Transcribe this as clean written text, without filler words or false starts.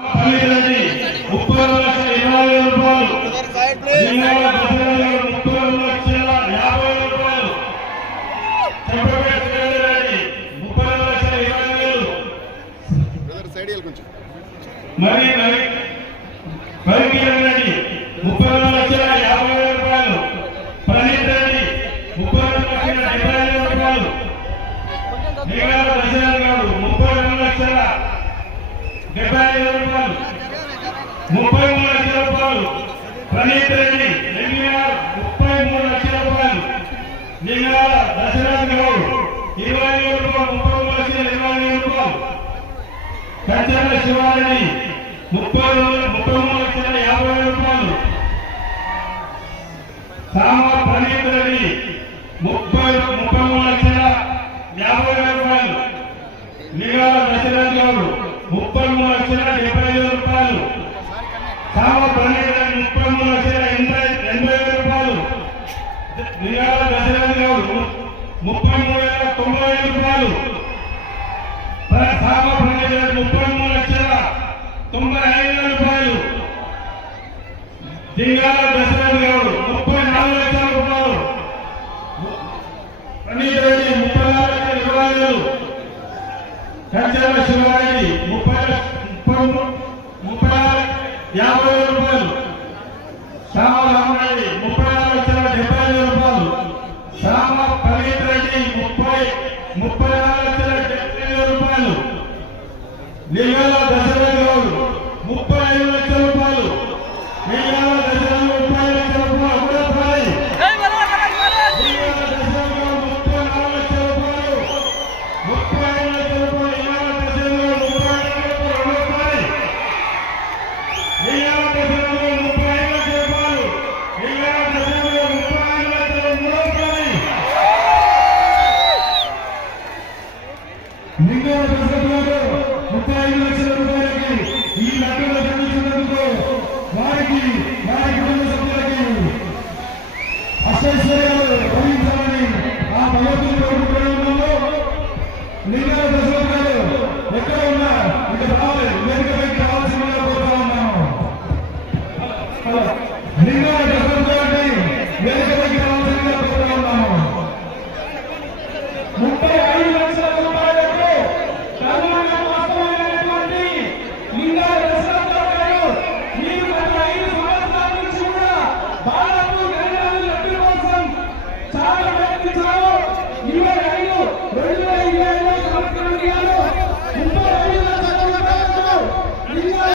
ప్రణీత్ రెడ్డి 33 లక్షల రూపాయలు. లింగాల దశరథ్ గౌడ్ 20,000 రూపాయలు. 33 లక్షల 20,000 రూపాయలు. కంచెల శివారెడ్డి 33 లక్షల 50,000 రూపాయలు. సామ ప్రణీత్ రెడ్డి 33 లక్షల 50,000 రూపాయలు. లింగాల దశరథ్ గౌడ్ 33 లక్షల 70,000 రూపాయలు. సామ ప్రణీత్ 33 లక్షల 80,000 రూపాయలు. లింగాల దశరథ్ గౌడ్ 33,90,000 రూపాయలు. సామ ప్రణీత్ 33 లక్షల 95,000 రూపాయలు. లింగాల దశరథ్ గౌడ్ 34 లక్షల రూపాయలు. ప్రణీత్ రెడ్డి 34 లక్షల 20,000. కంచెల శివారెడ్డి 50